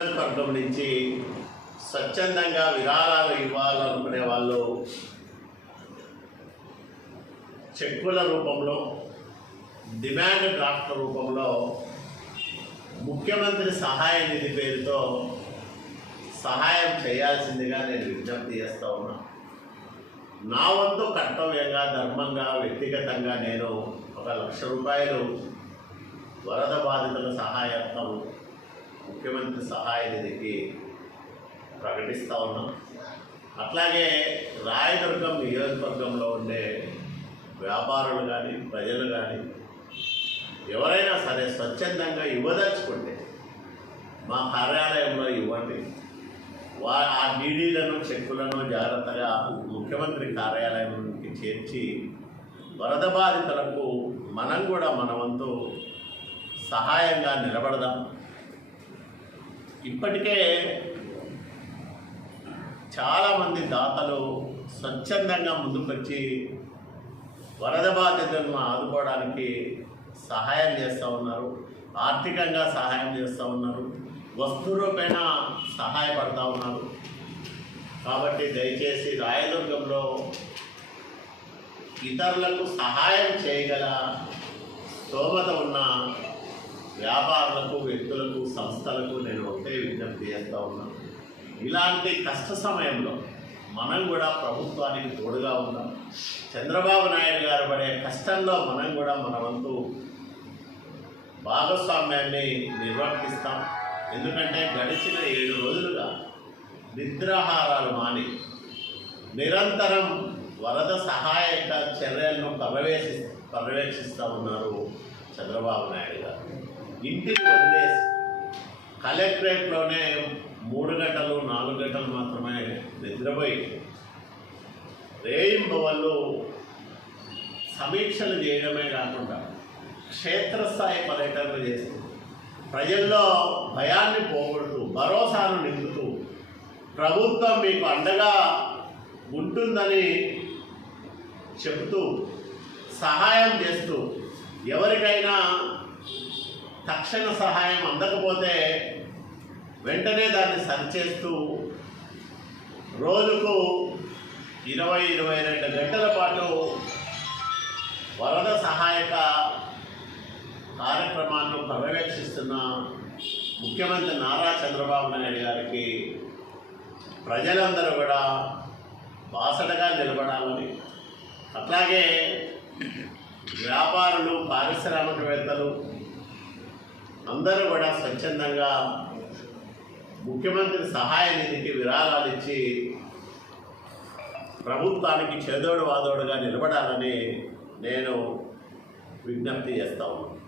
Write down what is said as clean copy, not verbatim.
వర్గం నుంచి స్వచ్ఛందంగా విరాళాలు ఇవ్వాలనుకునే వాళ్ళు చెక్కుల రూపంలో, డిమాండ్ డ్రాఫ్ట్ రూపంలో ముఖ్యమంత్రి సహాయ నిధి పేరుతో సహాయం చేయాల్సిందిగా నేను విజ్ఞప్తి చేస్తూ ఉన్నా. నా వంతు కర్తవ్యంగా, ధర్మంగా, వ్యక్తిగతంగా నేను 1,00,000 రూపాయలు వరద బాధితుల సహాయార్థం ముఖ్యమంత్రి సహాయ నిధికి ప్రకటిస్తూ ఉన్నాం. అట్లాగే రాయదుర్గం నియోజకవర్గంలో ఉండే వ్యాపారులు కానీ, ప్రజలు కానీ ఎవరైనా సరే స్వచ్ఛందంగా ఇవ్వదలుచుకుంటే మా కార్యాలయంలో ఇవ్వండి. ఆ డీడీలను, చెక్కులను జాగ్రత్తగా ముఖ్యమంత్రి కార్యాలయానికి చేర్చి వరద బాధితులకు మనం కూడా మన వంతు సహాయంగా నిలబడదాం. ఇప్పటికే చాలామంది దాతలు స్వచ్ఛందంగా ముందుకొచ్చి వరద బాధితులను ఆదుకోవడానికి సహాయం చేస్తూ ఉన్నారు, ఆర్థికంగా సహాయం చేస్తూ ఉన్నారు, వస్తు రూపేణ సహాయపడుతూ ఉన్నారు. కాబట్టి దయచేసి రాయదుర్గంలో ఇతరులకు సహాయం చేయగల స్తోమత ఉన్న వ్యాపారులకు, వ్యక్తులకు, సంస్థలకు నేను ఒకటే విజ్ఞప్తి చేస్తూ ఉన్నాను. ఇలాంటి కష్ట సమయంలో మనం కూడా ప్రభుత్వానికి తోడుగా ఉన్నాం. చంద్రబాబు నాయుడు గారు పడే కష్టంలో మనం కూడా మన వంతు భాగస్వామ్యాన్ని నిర్వర్తిస్తాం. ఎందుకంటే గడిచిన 7 రోజులుగా నిద్రాహారాలు మాని నిరంతరం వరద సహాయక చర్యలను పర్యవేక్షిస్తూ ఉన్నారు చంద్రబాబు నాయుడు గారు. ఇంటిని వదిలేసి కలెక్టరేట్లోనే 3 గంటలు 4 గంటలు మాత్రమే నిద్రపోయి రేయింబవళ్ళు సమీక్షలు చేయడమే కాకుండా క్షేత్రస్థాయి పర్యటనలు చేస్తూ ప్రజల్లో భయాన్ని పోగొడుతూ, భరోసాను నింపుతూ, ప్రభుత్వం మీకు అండగా ఉంటుందని చెబుతూ, సహాయం చేస్తూ, ఎవరికైనా తక్షణ సహాయం అందకపోతే వెంటనే దాన్ని సరిచేస్తూ రోజుకు 20-22 గంటల పాటు వరద సహాయక కార్యక్రమాలను పర్యవేక్షిస్తున్న ముఖ్యమంత్రి నారా చంద్రబాబు నాయుడు గారికి ప్రజలందరూ కూడా బాసటగా నిలబడాలని, అట్లాగే వ్యాపారులు, పారిశ్రామికవేత్తలు అందరూ కూడా స్వచ్ఛందంగా ముఖ్యమంత్రి సహాయ నిధికి విరాళాలు ఇచ్చి ప్రభుత్వానికి చేదోడు వాదోడుగా నిలబడాలని నేను విజ్ఞప్తి చేస్తా ఉన్నాను.